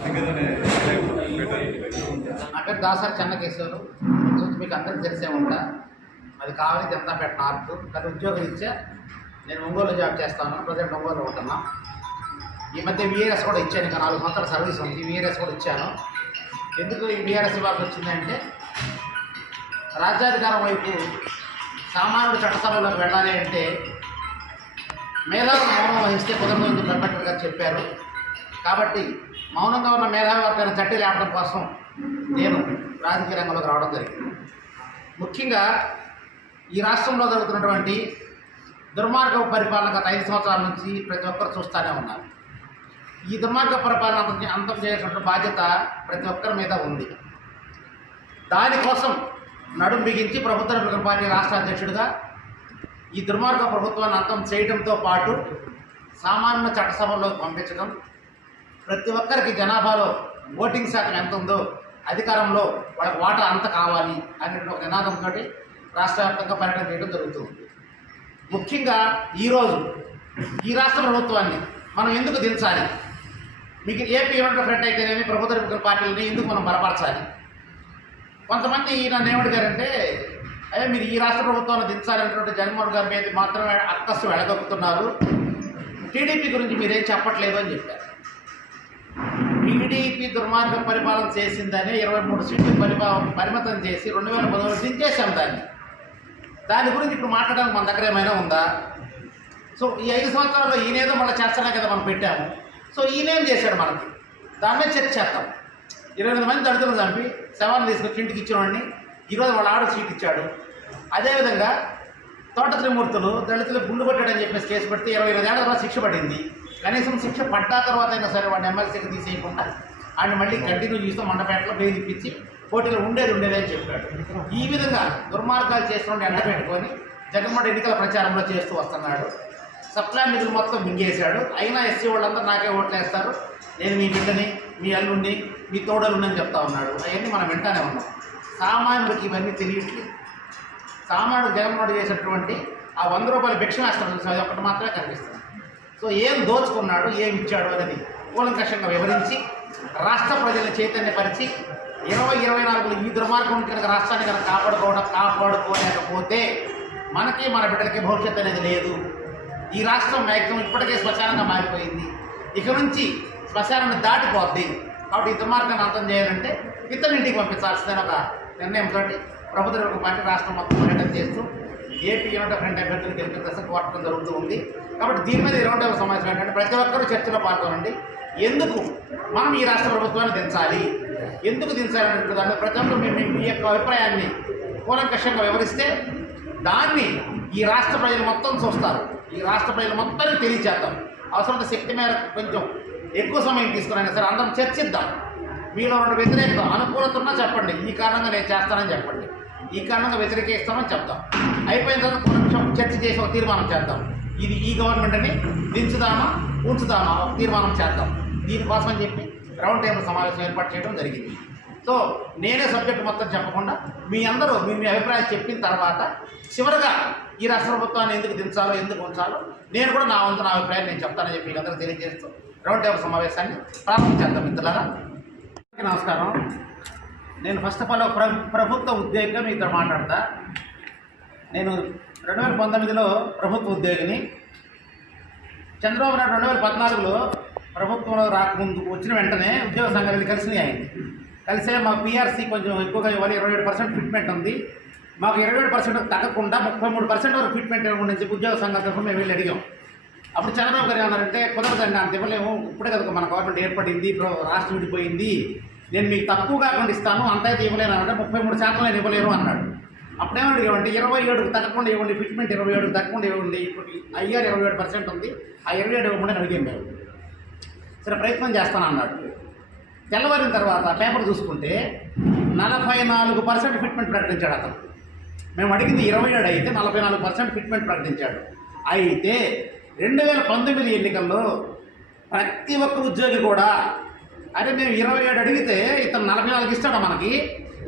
నా పేరు దాసారి చెన్నకేశ్వరు గురించి మీకు అందరికీ తెలిసే ఉంటా. అది కావాలి జనతా పేట నార్త్. గత ఉద్యోగం ఇచ్చా నేను ఒంగోలు జాబ్ చేస్తాను. ప్రజెంట్ ఒంగోలు ఉంటున్నా. ఈ మధ్య విఆర్ఎస్ కూడా ఇచ్చాను. ఇంకా నాలుగు సంవత్సరాల సర్వీస్ ఉంది. విఆర్ఎస్ కూడా ఇచ్చాను. ఎందుకు ఈ విఆర్ఎస్ ఇవ్వాల్సి వచ్చిందంటే రాజ్యాధికారం వైపు సామాన్యుడు చట్టసభలోకి వెళ్ళాలి అంటే మేధావులు మౌనం వహిస్తే కుదరదు కలెక్టర్ గారు చెప్పారు. కాబట్టి మౌనంగా ఉన్న మేధావి వర్గాన్ని చట్టి లేపడం కోసం నేను రాజకీయ రంగంలోకి రావడం జరిగింది. ముఖ్యంగా ఈ రాష్ట్రంలో జరుగుతున్నటువంటి దుర్మార్గ పరిపాలన గత ఐదు సంవత్సరాల నుంచి ప్రతి ఒక్కరు చూస్తూనే ఉన్నారు. ఈ దుర్మార్గ పరిపాలన అంతం చే- చేయాల్సిన బాధ్యత ప్రతి ఒక్కరి మీద ఉంది. దానికోసం నడుం బిగించి ప్రభుత్వ రిపబ్లికన్ పార్టీ రాష్ట్ర అధ్యక్షుడిగా ఈ దుర్మార్గ ప్రభుత్వాన్ని అంతం చేయడంతో పాటు సామాన్య చట్టసభల్లోకి పంపించడం ప్రతి ఒక్కరికి జనాభాలో ఓటింగ్ శాతం ఎంత ఉందో అధికారంలో వాళ్ళకి వాటా అంత కావాలి అనే ఒక నినాదంతో రాష్ట్ర వ్యాప్తంగా పర్యటన చేయడం జరుగుతుంది. ముఖ్యంగా ఈరోజు ఈ రాష్ట్ర ప్రభుత్వాన్ని మనం ఎందుకు దించాలి? మీకు ఏపీ యూనిట్ ఫ్రంట్ అయితేనేమి ప్రభుత్వ రిపబ్లికన్ పార్టీలని ఎందుకు మనం బలపరచాలి? కొంతమంది నన్ను ఏమడిగారంటే అయ్యా మీరు ఈ రాష్ట్ర ప్రభుత్వాన్ని దించాలనేటువంటి జగన్మోహన్ గారి మీద మాత్రమే అక్కస్సు వెళ్ళగొక్కుతున్నారు టీడీపీ గురించి మీరేం చెప్పట్లేదు అని చెప్పారు. టీడీపీ దుర్మార్గ పరిపాలన చేసిందని ఇరవై మూడు సీట్లు పరిపా పరిమితం చేసి రెండు వేల పదమూడు దించేశాం దాన్ని. దాని గురించి ఇప్పుడు మాట్లాడడానికి మన దగ్గర ఏమైనా ఉందా? సో ఈ ఐదు సంవత్సరాల్లో ఈయనేదో మళ్ళీ చేస్తానే కదా మనం పెట్టాము. సో ఈయనేం చేశాడు మనకి? దాని మీద చర్చ చేస్తాం ఇరవై ఎనిమిది మంది దళితులను చంపి శవాన్ని తీసుకొచ్చి ఇంటికి ఇచ్చినవాడిని ఈరోజు వాళ్ళ ఆడ సీట్ ఇచ్చాడు. అదేవిధంగా తోట త్రిమూర్తులు దళితులు గుండు కొట్టాడని చెప్పేసి కేసు పెడితే ఇరవై ఐదు ఏళ్ళ తర్వాత శిక్ష పడింది. కనీసం శిక్ష పడ్డా తర్వాత అయినా సరే వాడిని ఎమ్మెల్సీకి తీసేయకుండా ఆయన మళ్ళీ కంటిన్యూ చేస్తూ మండపేటలో బెయిల్ ఇప్పించి పోటీలో ఉండేది ఉండేది అని చెప్పాడు. ఈ విధంగా దుర్మార్గాలు చేస్తున్న ఎండ పెట్టుకొని జగన్మోహన్ ఎన్నికల ప్రచారంలో చేస్తూ వస్తున్నాడు. సప్లై నిధులు మొత్తం మింగేశాడు. అయినా ఎస్సీ వాళ్ళందరూ నాకే ఓట్లు వేస్తారు నేను మీ బిడ్డని మీ అల్లుడిని మీ తోడలుండని చెప్తా ఉన్నాడు. అవన్నీ మనం వింటానే ఉన్నాం. సామాన్యుడికి ఇవన్నీ తెలియట్లేదు. సామాన్యుడు జగన్మోహన్ చేసినటువంటి ఆ వంద రూపాయల భిక్ష వేస్తాడు. అది ఒకటి మాత్రమే కనిపిస్తుంది. సో ఏం దోచుకున్నాడు ఏం ఇచ్చాడు అనేది కూలంకషంగా వివరించి రాష్ట్ర ప్రజలను చైతన్యపరిచి ఇరవై ఇరవై నాలుగులో ఈ దుర్మార్గం కనుక రాష్ట్రాన్ని కనుక కాపాడుకోవడం కాపాడుకోలేకపోతే మనకి మన బిడ్డలకి భవిష్యత్తు అనేది లేదు. ఈ రాష్ట్రం మ్యాక్సిమం ఇప్పటికే శ్మశానంగా మారిపోయింది. ఇక నుంచి శ్మశానాన్ని దాటిపోద్ది. కాబట్టి ఈ దుర్మార్గాన్ని అంతం చేయాలంటే ఇతని ఇంటికి పంపించాల్సిందని ఒక నిర్ణయంతో ప్రభుత్వ ప్రభుత్వం పార్టీ రాష్ట్రం మొత్తం పర్యటన చేస్తూ ఏపీ యూనిట్ ఫ్రెండ్ అభ్యర్థులు దశ కోరటం జరుగుతూ ఉంది. కాబట్టి దీని మీద ఇరవై ఒకటవ సమాచారం ఏంటంటే ప్రతి ఒక్కరూ చర్చలో పాల్గొనండి. ఎందుకు? మనం ఈ రాష్ట్ర ప్రభుత్వాన్ని దించాలి. ఎందుకు దించాలని దాన్ని ప్రతి ఒక్కరు మీ మీ- యొక్క అభిప్రాయాన్ని కూలంకషంగా వివరిస్తే దాన్ని ఈ రాష్ట్ర ప్రజలు మొత్తం చూస్తారు. ఈ రాష్ట్ర ప్రజలు మొత్తాన్ని తెలియచేద్దాం అవసరమైన శక్తి మేరకు కొంచెం ఎక్కువ సమయం తీసుకునైనా సరే అందరం చర్చిద్దాం. మీలో రెండు వ్యతిరేకత అనుకూలత ఉన్నా చెప్పండి. ఈ కారణంగా నేను చేస్తానని చెప్పండి. ఈ కారణంగా వ్యతిరేకిస్తామని చెప్తాం. అయిపోయిన తర్వాత కొంచెం చర్చ చేసి ఒక తీర్మానం చేద్దాం. ఇది ఈ గవర్నమెంట్ని దించుదామా ఉంచుదామా ఒక తీర్మానం చేద్దాం. దీనికోసం అని చెప్పి రౌండ్ టేబుల్ సమావేశం ఏర్పాటు చేయడం జరిగింది. సో నేనే సబ్జెక్ట్ మొత్తం చెప్పకుండా మీ అందరూ మీ మీ అభిప్రాయం చెప్పిన తర్వాత చివరిగా ఈ రాష్ట్ర ప్రభుత్వాన్ని ఎందుకు దించాలో ఎందుకు ఉంచాలో నేను కూడా నా వంతు నా అభిప్రాయం నేను చెప్తానని చెప్పి మీకు అందరికీ తెలియజేస్తూ రౌండ్ టేబుల్ సమావేశాన్ని ప్రారంభించేద్దాం మిత్రులారా. నమస్కారం. నేను ఫస్ట్ ఆఫ్ ఆల్ ప్ర ప్రభుత్వ ఉద్యోగిగా మీతో మాట్లాడతా. నేను రెండు వేల పంతొమ్మిదిలో ప్రభుత్వ ఉద్యోగిని. చంద్రబాబు నాయుడు రెండు వేల పద్నాలుగులో ప్రభుత్వంలో రాకముందు వచ్చిన వెంటనే ఉద్యోగ సంఘాలు కలిసినాయి ఆయన. కలిసే మా పీఆర్సీ కొంచెం ఎక్కువగా ఇవ్వాలి ఇరవై ఏడు పర్సెంట్ ఫిట్మెంట్ ఉంది. మాకు ఇరవై ఏడు పర్సెంట్ తగ్గకుండా ముప్పై మూడు పర్సెంట్ వరకు ఫిట్మెంట్ ఇవ్వకుండా చెప్పి ఉద్యోగ సంఘాల తరఫున మేము వెళ్ళి అడిగాం. అప్పుడు చంద్రబాబు గారు ఏమన్నారంటే కుదరదండి అంత ఇవ్వలేము. ఇప్పుడే కదా మన గవర్నమెంట్ ఏర్పడింది రాష్ట్రం విడిపోయింది. నేను మీకు తక్కువ కాకుండా ఇస్తాను అంత అయితే ఇవ్వలేను అంటే ముప్పై మూడు శాతం నేను ఇవ్వలేను అన్నాడు. అప్పుడేమో ఇవ్వండి. ఇరవై ఏడుకు తగ్గకుండా ఇవ్వండి. ఫిట్మెంట్ ఇరవై ఏడుకు తగ్గకుండా ఇవ్వండి. ఇప్పుడు ఐఆర్ ఇరవై ఏడు పర్సెంట్ ఉంది. ఆ ఇరవై ఏడు ఇవ్వకుండా అడిగాం మేము సరే ప్రయత్నం చేస్తాను అన్నాడు. తెల్లవారిన తర్వాత పేపర్ చూసుకుంటే నలభై నాలుగు పర్సెంట్ ఫిట్మెంట్ ప్రకటించాడు అతను. మేము అడిగింది ఇరవై ఏడు అయితే నలభై నాలుగు పర్సెంట్ ఫిట్మెంట్ ప్రకటించాడు. అయితే రెండు వేల పంతొమ్మిది ఎన్నికల్లో ప్రతి ఒక్క ఉద్యోగి కూడా అరే మేము ఇరవై ఏడు అడిగితే ఇతను నలభై నాలుగు ఇస్తాడు మనకి?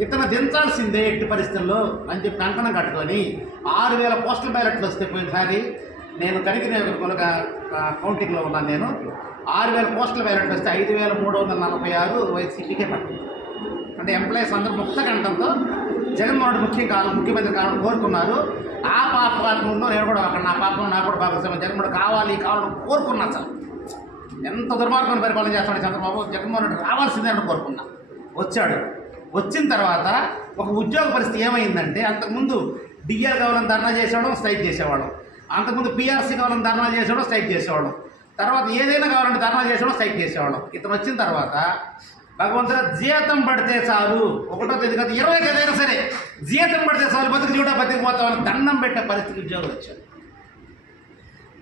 ఇతను దించాల్సిందే ఎట్టి పరిస్థితుల్లో అని చెప్పి కంకణం కట్టుకొని ఆరు వేల పోస్టల్ బ్యాలెట్లు వస్తే పోయినసారి నేను కనిగిన కౌంటింగ్లో ఉన్నాను నేను. ఆరు వేల పోస్టల్ బ్యాలెట్లు వస్తే ఐదు వేల మూడు వందల నలభై ఆరు వైసీపీకే పట్టింది. అంటే ఎంప్లాయీస్ అందరూ ముక్త కంఠంతో జగన్మోహన్ రెడ్డి ముఖ్యం కాదు ముఖ్యమంత్రి కావాలని కోరుకున్నారు. ఆ పాప కాకుండా నేను కూడా అక్కడ నా పాపం నాకు కూడా భాగస్వామ్యం జగన్మోహన్ కావాలి కావాలని కోరుకున్నా సార్ ఎంత దుర్మార్గం పరిపాలన చేస్తాడు చంద్రబాబు? జగన్మోహన్ రెడ్డి రావాల్సిందే అని కోరుకున్నా. వచ్చాడు. వచ్చిన తర్వాత ఒక ఉద్యోగ పరిస్థితి ఏమైందంటే అంతకుముందు డిఆర్ కావాలని ధర్నా చేసేవాళ్ళం స్ట్రైక్ చేసేవాళ్ళం. అంతకుముందు పిఆర్సీ కావాలని ధర్నా చేసేవాడు స్ట్రైక్ చేసేవాళ్ళం. తర్వాత ఏదైనా కావాలంటే ధర్నా చేసేవాడు స్ట్రైక్ చేసేవాళ్ళం. ఇతను వచ్చిన తర్వాత భగవంతుడు జీతం పడితే చాలు. ఒకటో తేదీ కదా ఇరవై ఏదైనా సరే జీతం పడితే చాలు బతుకు చూడ బతికి పోతామని దండం పెట్టే పరిస్థితి ఉద్యోగులు వచ్చారు.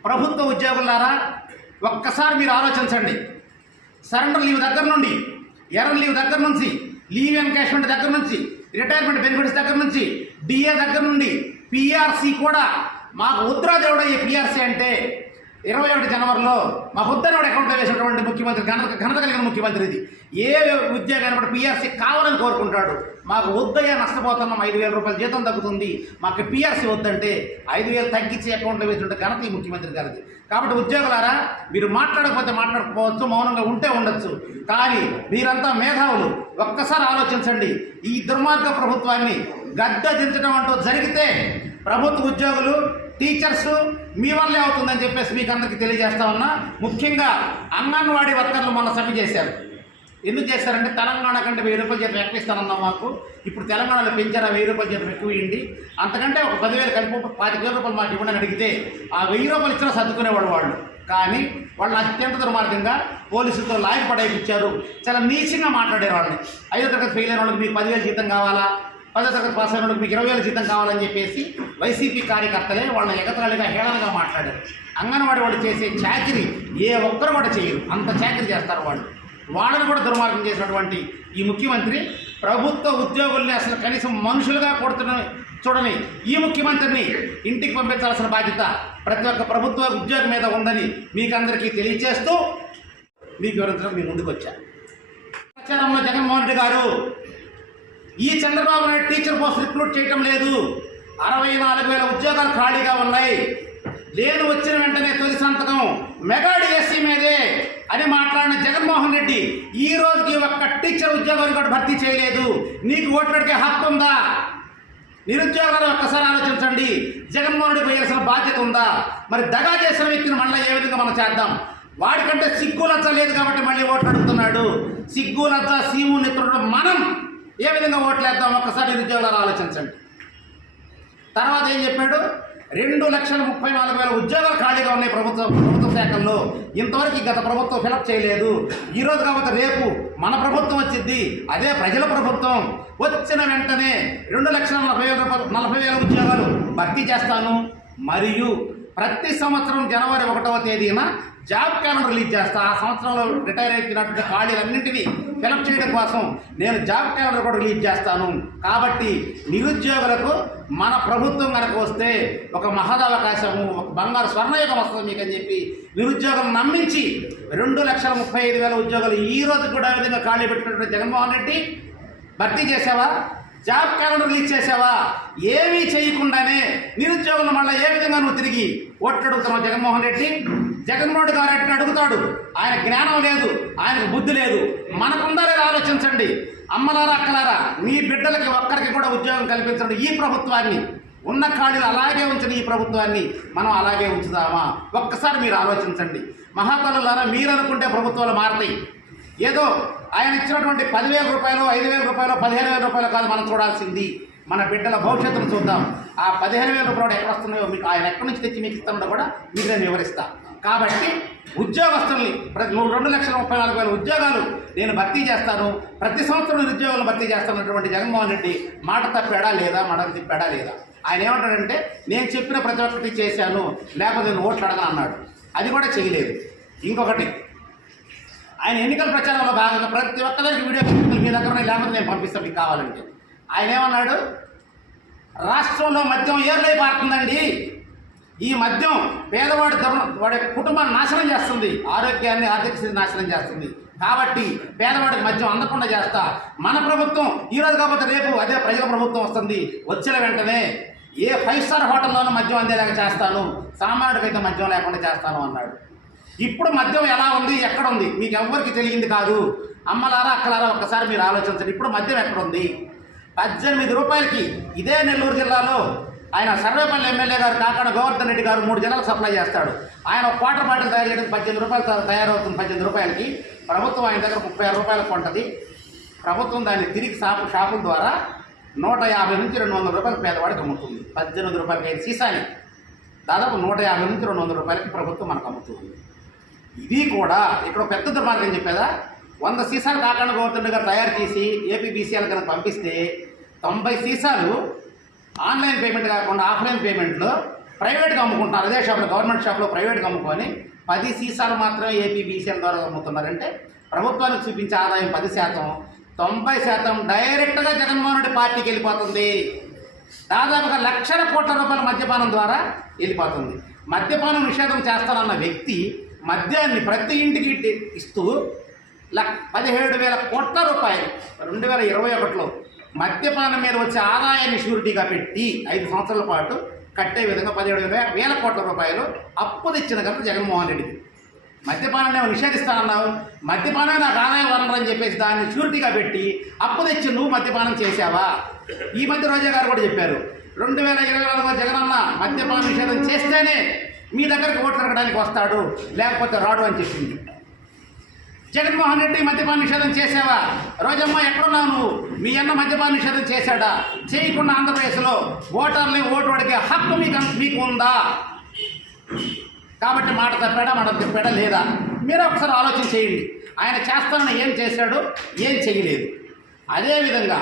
ప్రభుత్వ ఉద్యోగులారా ఒక్కసారి మీరు ఆలోచించండి. సరెండర్ లీవ్ దగ్గర నుండి ఎర్ర లీవ్ దగ్గర నుంచి లీవ్ ఎన్కాష్మెంట్ దగ్గర నుంచి రిటైర్మెంట్ బెనిఫిట్స్ దగ్గర నుంచి డిఏ దగ్గర నుండి పిఆర్సీ కూడా. మాకు ఉత్తరాదేవుడు అయ్యే పిఆర్సీ అంటే ఇరవై ఒకటి జనవరిలో మా హుద్దనోడు అకౌంట్లో వేసినటువంటి ముఖ్యమంత్రి ఘనత ఘనత కలిగిన ముఖ్యమంత్రి ఇది. ఏ ఉద్యోగాన్ని కూడా పిఆర్సీ కావాలని కోరుకుంటాడు? మాకు వద్దయ్యా నష్టపోతున్నాం ఐదు వేల రూపాయల జీతం తగ్గుతుంది. మాకు పిఆర్సీ వద్దంటే ఐదు వేలు తగ్గించి అకౌంట్లో వేసినట్టు ఘనత ఈ ముఖ్యమంత్రి గారిది. కాబట్టి ఉద్యోగులారా మీరు మాట్లాడకపోతే మాట్లాడకపోవచ్చు మౌనంగా ఉంటే ఉండొచ్చు. కానీ మీరంతా మేధావులు ఒక్కసారి ఆలోచించండి. ఈ దుర్మార్గ ప్రభుత్వాన్ని గద్ద దించడం అంటూ జరిగితే ప్రభుత్వ ఉద్యోగులు టీచర్స్ మీ వల్లే అవుతుందని చెప్పేసి మీకు అందరికీ తెలియజేస్తా ఉన్నా. ముఖ్యంగా అంగన్వాడీ వర్కర్లు మొన్న సభ చేశారు. ఎందుకు చేశారంటే తెలంగాణ కంటే వెయ్యి రూపాయలు జీతం ఎక్కువ ఇస్తానన్నాం మాకు. ఇప్పుడు తెలంగాణలో పెంచారు ఆ వెయ్యి రూపాయలు జీతం ఎక్కువ ఇవ్వండి. అంతకంటే ఒక పదివేలు కలిపి పాతిక వేల రూపాయలు మాకు ఇవ్వడానికి అడిగితే ఆ వెయ్యి రూపాయలు ఇచ్చినా సర్దుకునేవాడు వాళ్ళు. కానీ వాళ్ళు అత్యంత దుర్మార్గంగా పోలీసులతో లాయర్ పడేపించారు చాలా నీచంగా మాట్లాడారు వాళ్ళని. ఐదో తరగతి ఫెయిల్ అయిన వాళ్ళకి మీకు పదివేలు జీతం కావాలా? పదో తరగతి పాస్ అయిన వాళ్ళకి మీకు ఇరవై వేల జీతం కావాలని చెప్పేసి వైసీపీ కార్యకర్తలే వాళ్ళని ఎగతాళిగా హేళనగా మాట్లాడారు. అంగన్వాడీ వాళ్ళు చేసే చాకరీ ఏ ఒక్కరు కూడా చేయరు. అంత చాకరీ చేస్తారు వాళ్ళు. వాళ్ళని కూడా దుర్మార్గం చేసినటువంటి ఈ ముఖ్యమంత్రి ప్రభుత్వ ఉద్యోగుల్ని అసలు కనీసం మనుషులుగా కొడుతున్న చూడని ఈ ముఖ్యమంత్రిని ఇంటికి పంపించాల్సిన బాధ్యత ప్రతి ఒక్క ప్రభుత్వ ఉద్యోగం మీద ఉందని మీకు అందరికీ తెలియజేస్తూ మీకు వివరించడం మీ ముందుకు వచ్చా. ప్రచారంలో జగన్మోహన్ రెడ్డి గారు ఈ Chandrababu Naidu teacher post recruit చేయటం లేదు. అరవై నాలుగు వేల ఉద్యోగాలు ఖాళీగా ఉన్నాయి. నేను వచ్చిన వెంటనే తొలి సంతకం మెగా డిఎస్సీ మీదే. అని మాట్లాడిన జగన్మోహన్ రెడ్డి ఈ రోజుకి ఒక్క టీచర్ ఉద్యోగాన్ని కూడా భర్తీ చేయలేదు. నీకు ఓట్లాడికే హక్కు ఉందా? నిరుద్యోగాలు ఒక్కసారి ఆలోచించండి. జగన్మోహన్ రెడ్డి పోయాల్సిన బాధ్యత ఉందా? మరి దగా చేసిన వ్యక్తిని మళ్ళీ ఏ విధంగా మనం చేద్దాం? వాడికంటే సిగ్గు లజ్జ లేదు కాబట్టి మళ్ళీ ఓట్లు అడుగుతున్నాడు. సిగ్గు లజ్జ సీము నిత్రుడు మనం ఏ విధంగా ఓట్లేద్దాం? ఒక్కసారి నిరుద్యోగాలు ఆలోచించండి. తర్వాత ఏం చెప్పాడు? రెండు లక్షల ముప్పై నాలుగు వేల ఉద్యోగాలు ఖాళీగా ఉన్నాయి ప్రభుత్వ ప్రభుత్వ శాఖల్లో. ఇంతవరకు గత ప్రభుత్వం ఫిలప్ చేయలేదు. ఈరోజు కాబట్టి రేపు మన ప్రభుత్వం వచ్చింది అదే ప్రజల ప్రభుత్వం. వచ్చిన వెంటనే రెండు లక్షల నలభై వేల నలభై వేల ఉద్యోగాలు భర్తీ చేస్తాను. మరియు ప్రతి సంవత్సరం జనవరి ఒకటవ తేదీన జాబ్ క్యాలెండర్ రిలీజ్ చేస్తా. ఆ సంవత్సరంలో రిటైర్ అయినటువంటి ఖాళీలన్నింటినీ ఫిలప్ చేయడం కోసం నేను జాబ్ క్యాలెండర్ కూడా రిలీజ్ చేస్తాను. కాబట్టి నిరుద్యోగులకు మన ప్రభుత్వం కనుక వస్తే ఒక మహదవకాశము ఒక బంగారు స్వర్ణయుగం వస్తుంది మీకు అని చెప్పి నిరుద్యోగులను నమ్మించి రెండు లక్షల ముప్పై ఐదు వేల ఉద్యోగాలు ఈ రోజు కూడా విధంగా ఖాళీ పెట్టినటువంటి జగన్మోహన్ రెడ్డి భర్తీ చేసావా జాబ్ క్యాలెండర్ రిలీజ్ చేసావా ఏమీ చేయకుండానే నిరుద్యోగులు మళ్ళీ ఏ విధంగా నువ్వు తిరిగి ఓట్లు అడుగుతున్నావు జగన్మోహన్ రెడ్డి? జగన్మోహన్ గారు ఎట్లా అడుగుతాడు. ఆయన జ్ఞానం లేదు ఆయనకు బుద్ధి లేదు. మనకుందా లేదా ఆలోచించండి. అమ్మలారా అక్కలారా మీ బిడ్డలకి ఒక్కరికి కూడా ఉద్యోగం కల్పించండి ఈ ప్రభుత్వాన్ని. ఉన్న ఖాళీలు అలాగే ఉంచిన ఈ ప్రభుత్వాన్ని. మనం అలాగే ఉంచుదామా? ఒక్కసారి మీరు ఆలోచించండి. మహాతలులారా మీరు అనుకుంటే ప్రభుత్వాలు మారతాయి. ఏదో ఆయన ఇచ్చినటువంటి పదివేల రూపాయలు ఐదు వేల రూపాయలు పదిహేను వేల రూపాయలు కాదు మనం చూడాల్సింది. మన బిడ్డల భవిష్యత్తును చూద్దాం. ఆ పదిహేను వేల రూపాయలు ఎక్కడ వస్తున్నాయో మీకు ఆయన ఎక్కడి నుంచి తెచ్చి మీకు ఇస్తామో కూడా మీకు నేను వివరిస్తాను కాబట్టి ఉద్యోగస్తుల్ని ప్రతి మూడు రెండు లక్షల ముప్పై నాలుగు వేల ఉద్యోగాలు నేను భర్తీ చేస్తాను. ప్రతి సంవత్సరం ఉద్యోగాలు భర్తీ చేస్తానటువంటి జగన్మోహన్ రెడ్డి మాట తప్పాడా లేదా? మాట తిప్పాడా లేదా? ఆయన ఏమంటాడంటే నేను చెప్పిన ప్రతి ఒక్కటి చేశాను. లేకపోతే నేను ఓట్లు అడగను అన్నాడు అది కూడా చేయలేదు. ఇంకొకటి ఆయన ఎన్నికల ప్రచారంలో భాగంగా ప్రతి ఒక్కరికి వీడియో క్లిప్పులు మీ దగ్గర ఉన్నాయి, లేకపోతే నేను పంపిస్తాను మీకు కావాలంటే. ఆయన ఏమన్నాడు? రాష్ట్రంలో మద్యం ఏర్లై పారుతుందండి. ఈ మద్యం పేదవాడి వాడి కుటుంబాన్ని నాశనం చేస్తుంది. ఆరోగ్యాన్ని ఆర్థిక స్థితి నాశనం చేస్తుంది. కాబట్టి పేదవాడికి మద్యం అందకుండా చేస్తా. మన ప్రభుత్వం ఈ రోజు కాకపోతే రేపు అదే ప్రజల ప్రభుత్వం వస్తుంది. వచ్చిన వెంటనే ఏ ఫైవ్ స్టార్ హోటల్లోనూ మద్యం అందేలాగా చేస్తాను. సామాన్యుడికైతే మద్యం లేకుండా చేస్తాను అన్నాడు. ఇప్పుడు మద్యం ఎలా ఉంది? ఎక్కడ ఉంది? మీకు ఎవ్వరికి తెలియంది కాదు. అమ్మలారా అక్కలారా ఒక్కసారి మీరు ఆలోచించండి. ఇప్పుడు మద్యం ఎక్కడ ఉంది పద్దెనిమిది రూపాయలకి ఇదే నెల్లూరు జిల్లాలో ఆయన సర్వేపల్లి ఎమ్మెల్యే గారు కాకాడ గోవర్ధన్ రెడ్డి గారు మూడు జిల్లాలకు సప్లై చేస్తాడు. ఆయన ఒక క్వార్టర్ బాటిల్ తయారు చేయడానికి పద్దెనిమిది రూపాయలు తయారవుతుంది పద్దెనిమిది రూపాయలకి. ప్రభుత్వం ఆయన దగ్గర ముప్పై ఆరు రూపాయలకు కొంటది. ప్రభుత్వం దాన్ని తిరిగి షాపు షాపుల ద్వారా నూట యాభై నుంచి రెండు వందల రూపాయలు పేదవాడికి అమ్ముతుంది. పద్దెనిమిది రూపాయలకి ఐదు సీసాని. దాదాపు నూట యాభై నుంచి రెండు వందల రూపాయలకి ప్రభుత్వం మనకు అమ్ముతుంది. ఇది కూడా ఇక్కడ పెద్ద దుర్మార్గం చెప్పేదా? వంద సీసాలు కాకుండా గవర్నమెంట్ తయారు చేసి ఏపీబీసీఎల్ కనుక పంపిస్తే తొంభై సీసాలు ఆన్లైన్ పేమెంట్ కాకుండా ఆఫ్లైన్ పేమెంట్లో ప్రైవేట్గా అమ్ముకుంటున్నారు. అదే షాప్లో గవర్నమెంట్ షాప్లో ప్రైవేట్గా అమ్ముకొని పది సీసాలు మాత్రమే ఏపీబీసీఎల్ ద్వారా అమ్ముతున్నారంటే ప్రభుత్వానికి చూపించే ఆదాయం పది శాతం తొంభై శాతం డైరెక్ట్గా జగన్మోహన్ రెడ్డి పార్టీకి వెళ్ళిపోతుంది. దాదాపుగా లక్షల కోట్ల రూపాయల మద్యపానం ద్వారా వెళ్ళిపోతుంది. మద్యపానం నిషేధం చేస్తానన్న వ్యక్తి మద్యాన్ని ప్రతి ఇంటికి ఇస్తూ లక్ పదిహేడు వేల కోట్ల రూపాయలు. రెండు వేల ఇరవై ఒకటిలో మద్యపానం మీద వచ్చే ఆదాయాన్ని షూరిటీగా పెట్టి ఐదు సంవత్సరాల పాటు కట్టే విధంగా పదిహేడు వేల వేల కోట్ల రూపాయలు అప్పు తెచ్చిన కదా జగన్మోహన్ రెడ్డికి మద్యపానాన్ని ఏమో నిషేధిస్తానన్నావు? మద్యపానం నాకు ఆదాయ వనరు అని చెప్పేసి దాన్ని షూరిటీగా పెట్టి అప్పు తెచ్చి నువ్వు మద్యపానం చేశావా? ఈ మధ్య రోజా గారు కూడా చెప్పారు. రెండు వేల ఇరవై నాలుగులో జగనన్న మద్యపాన నిషేధం చేస్తేనే మీ దగ్గరికి ఓట్లు అడగడానికి వస్తాడు లేకపోతే రాడు అని చెప్పింది. జగన్మోహన్ రెడ్డి మద్యపాన నిషేధం చేసావా రోజమ్మ ఎక్కడున్నావు నువ్వు? మీ అన్న మద్యపాన నిషేధం చేశాడా? చేయకుండా ఆంధ్రప్రదేశ్లో ఓటర్ని ఓటు అడిగే హక్కు మీకు మీకు ఉందా? కాబట్టి మాట తప్పాడా మాట తప్పాడా లేదా? మీరు ఒకసారి ఆలోచన చేయండి. ఆయన చేస్తానని ఏం చేశాడు ఏం చేయలేదు. అదేవిధంగా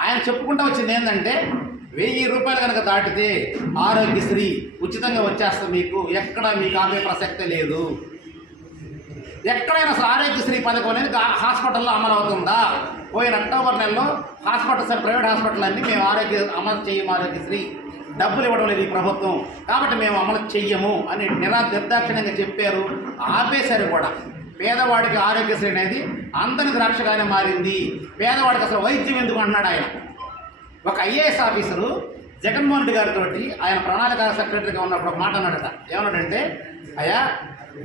ఆయన చెప్పుకుంటూ వచ్చింది ఏంటంటే వెయ్యి రూపాయలు కనుక దాటితే ఆరోగ్యశ్రీ ఉచితంగా వచ్చేస్తుంది మీకు. ఎక్కడ మీకు ఆపే ప్రసక్తి లేదు. ఎక్కడైనా అసలు ఆరోగ్యశ్రీ పథకం అనేది హాస్పిటల్లో అమలు అవుతుందా పోయిన అక్టోబర్ నెలలో హాస్పిటల్స్ ప్రైవేట్ హాస్పిటల్ అన్ని మేము ఆరోగ్య అమలు చేయము ఆరోగ్యశ్రీ. డబ్బులు ఇవ్వడం లేదు ఈ ప్రభుత్వం. కాబట్టి మేము అమలు చెయ్యము అని నిరా నిర్దాక్షిణ్యంగా చెప్పారు. ఆపేశారు కూడా. పేదవాడికి ఆరోగ్యశ్రీ అనేది అంతని ద్రాక్షగానే మారింది. పేదవాడికి అసలు వైద్యం ఎందుకు అన్నాడు ఆయన? ఒక ఐఏఎస్ ఆఫీసరు జగన్మోహన్ రెడ్డి గారితో ఆయన ప్రణాళిక సెక్రటరీగా ఉన్నప్పుడు ఒక మాట అన్నాడట. ఏమన్నాడంటే అయ్యా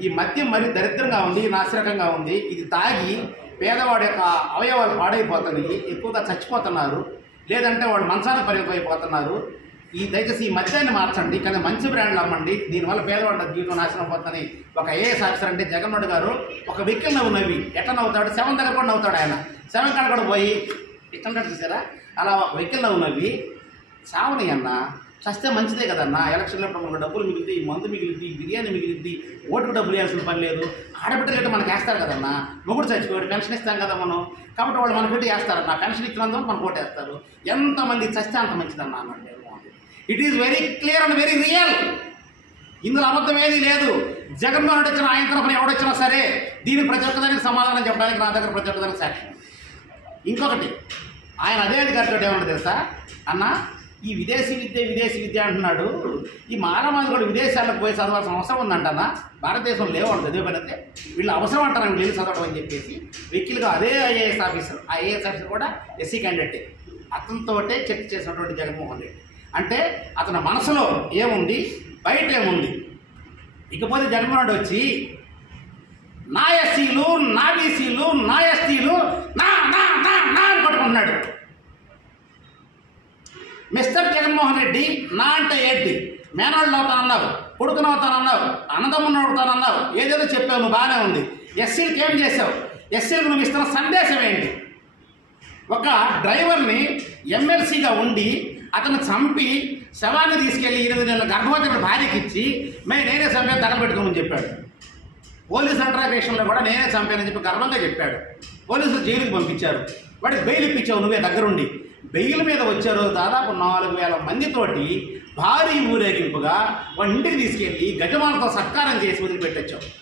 ఈ మద్యం మరి దరిద్రంగా ఉంది నాశరకంగా ఉంది. ఇది తాగి పేదవాడి యొక్క అవయవాలు పాడైపోతున్నాయి. ఎక్కువగా చచ్చిపోతున్నారు. లేదంటే వాడు మంచానికి పరిగిపోయిపోతున్నారు ఈ దయచేసి ఈ మద్యాన్ని మార్చండి కానీ మంచి బ్రాండ్లు అమ్మండి. దీనివల్ల పేదవాడి జీవితం నాశనం పోతుందని ఒక ఐఏఎస్ ఆఫీసర్ అంటే జగన్మోహన్ గారు ఒక వెహికల్ నవ్వు నవ్వి ఎట్లా నవ్వుతాడు? సెవెన్ దగ్గర కూడా నవ్వుతాడు ఆయన. సెవెన్ కాడ కూడా పోయి ఇట్లా చూసారా? అలా వెహికల్లో ఉన్నవి చావని అన్న చస్తే మంచిదే కదన్నా ఎలక్షన్లప్పుడు మనకు డబ్బులు మిగిలింది మందు మిగిలింది బిర్యానీ మిగిలింది ఓటుకు డబ్బులు వేయాల్సిన పని లేదు. ఆడబిడ్డలు గట్ట మనకి వేస్తారు కదన్నా మొగుడు చచ్చిపోయాడు పెన్షన్ ఇస్తాం కదా మనం. కాబట్టి వాళ్ళు మన పెట్టి వేస్తారన్న పెన్షన్ ఇచ్చినందుకు మనకు ఓటు వేస్తారు. ఎంతమంది చస్తే అంత మంచిదన్నా అన్నాడు it is very clear and very real ఇందులో అబద్ధం ఏది లేదు. జగన్మోహన్ రెడ్డి వచ్చిన ఆయన తరఫున ఎవడొచ్చినా సరే దీని ప్రతి ఒక్కదానికి సమాధానం చెప్పడానికి నా దగ్గర ప్రతి ఒక్కదానికి సాక్షి ఇంకొకటి ఆయన అదే అధికారితో ఏమన్నా తెలుసా? అన్న ఈ విదేశీ విద్య విదేశీ విద్య అంటున్నాడు. ఈ మానవాళి కూడా విదేశాలకు పోయి చదవాల్సిన అవసరం ఉందంటనా భారతదేశం లేవండి చదివే వీళ్ళు అవసరం అంటారు వీళ్ళు వెళ్ళి చదవడం అని చెప్పేసి. వెకిల్గా అదే ఐఏఎస్ ఆఫీసర్ ఆ ఐఏఎస్ ఆఫీసర్ కూడా ఎస్సీ క్యాండిడేటే అతనితోటే చర్చ చేసినటువంటి జగన్మోహన్ రెడ్డి. అంటే అతని మనసులో ఏముంది? బయట ఏముంది ఇకపోతే జగన్మోహన్ రెడ్డి వచ్చి నా ఎస్సీలు నా బీసీలు నా ఎస్టీలు నా అన్నాడు మిస్టర్ జగన్మోహన్ రెడ్డి నా అంటే ఏంటి? మేనాళ్ళు అవుతానన్నావు కొడుకును అవుతానన్నావు అన్నదమ్ముని అవుతానన్నావు ఏదేదో చెప్పావు నువ్వు బాగానే ఉంది. ఎస్సీలకు ఏం చేసావు ఎస్సీలకు నువ్వు ఇస్తున్న సందేశం ఏంటి? ఒక డ్రైవర్ని ఎమ్మెల్సీగా ఉండి అతను చంపి శవాన్ని తీసుకెళ్ళి ఎనిమిది నెలల గర్భవతి భార్యకి ఇచ్చి మే నేనే చంపాను దండం పెట్టుకోమని చెప్పాడు. పోలీస్ ఇంట్రాగేషన్లో కూడా నేనే చంపానని చెప్పి గర్వంగా చెప్పాడు. పోలీసులు జైలుకి పంపించారు. వాడికి బెయిల్ ఇప్పించావు నువ్వే దగ్గరుండి. బెయిల్ మీద వచ్చారు దాదాపు నాలుగు వేల మందితోటి భారీ ఊరేగింపుగా వాడి ఇంటికి తీసుకెళ్ళి గజమాలతో సత్కారం చేసి వదిలిపెట్టచ్చావు.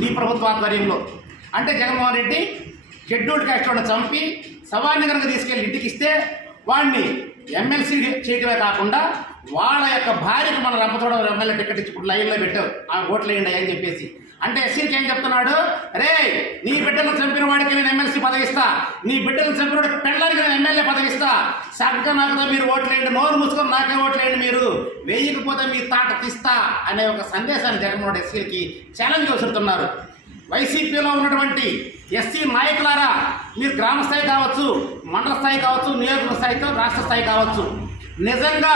నీ ప్రభుత్వ ఆధ్వర్యంలో. అంటే జగన్మోహన్ రెడ్డి షెడ్యూల్డ్ క్యాస్ట్ వాడిని చంపి శవాన్ని కనుక తీసుకెళ్ళి ఇంటికి ఇస్తే వాడిని ఎమ్మెల్సీ చేయటమే కాకుండా వాళ్ళ యొక్క భార్యకు మన రంపచోడవరం ఎమ్మెల్యే టికెట్ ఇచ్చి ఇప్పుడు లైన్లో పెట్టావు. ఆ ఓట్లు వేయండి అని చెప్పేసి. అంటే ఎస్సీకి ఏం చెప్తున్నాడు? రే నీ బిడ్డను చంపిన వాడికి నేను ఎమ్మెల్సీ పదవిస్తా నీ బిడ్డను చంపిన వాడికి పెళ్ళానికి నేను ఎమ్మెల్యే పదవిస్తా సగ్గా నాకుతో మీరు ఓట్లేయండి నోరు మూసుకొని నాకే ఓట్లేయండి మీరు. వేయకపోతే మీ తాట తీస్తా అనే ఒక సందేశాన్ని జగన్మోహన్ ఎస్సీకి ఎస్సీలకి ఛాలెంజ్ విసురుతున్నారు వైసీపీలో ఉన్నటువంటి ఎస్సీ నాయకులారా మీరు గ్రామ స్థాయి కావచ్చు మండల స్థాయి కావచ్చు నియోజక స్థాయితో రాష్ట్ర స్థాయి కావచ్చు. నిజంగా